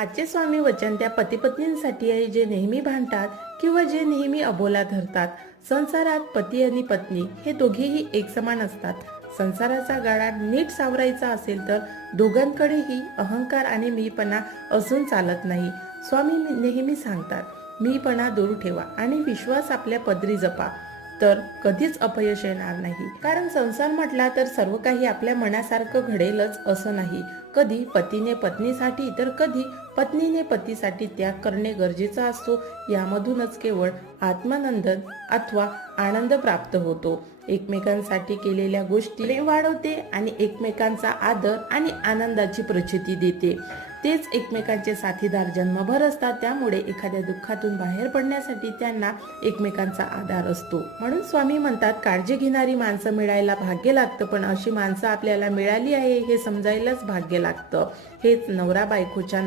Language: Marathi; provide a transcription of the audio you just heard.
आजचे स्वामी वचन त्या पतीपत्नींसाठी आहे जे नेहमी भांडतात किंवा जे नेहमी अबोला धरतात. संसारात पती आणि पत्नी हे दोघेही एकसमान असतात. संसाराचा गाडा नीट सावरायचा असेल तर दोघांकडेही अहंकार आणि मीपणा असून चालत नाही. स्वामी नेहमी सांगतात, मीपणा दूर ठेवा आणि विश्वास आपल्या पदरी जपा, तर कधीच अपयश येणार नाही. कारण संसार म्हटला तर सर्व काही आपल्या मनासारखं घडेलच असं नाही. कधी पतीने पत्नीसाठी तर कधी पत्नीने पतीसाठी त्याग करणे गरजेचा असतो. यामधूनच केवळ आत्मानंदन अथवा आनंद प्राप्त होतो. एकमेकांसाठी केलेल्या गोष्टी प्रेम वाढवते आणि एकमेकांचा आदर आणि आनंदाची प्रचिती देते. तेच एकमेकांचे साथीदार जन्मभर असतात. त्यामुळे एखाद्या दुःखातून बाहेर पडण्यासाठी त्यांना एकमेकांचा आधार असतो. म्हणून स्वामी म्हणतात, काळजी घेणारी माणसं मिळायला भाग्य लागतं, पण अशी माणसं आपल्याला मिळाली आहे हे समजायलाच भाग्य लागतं. हेच नवरा बायकोच्या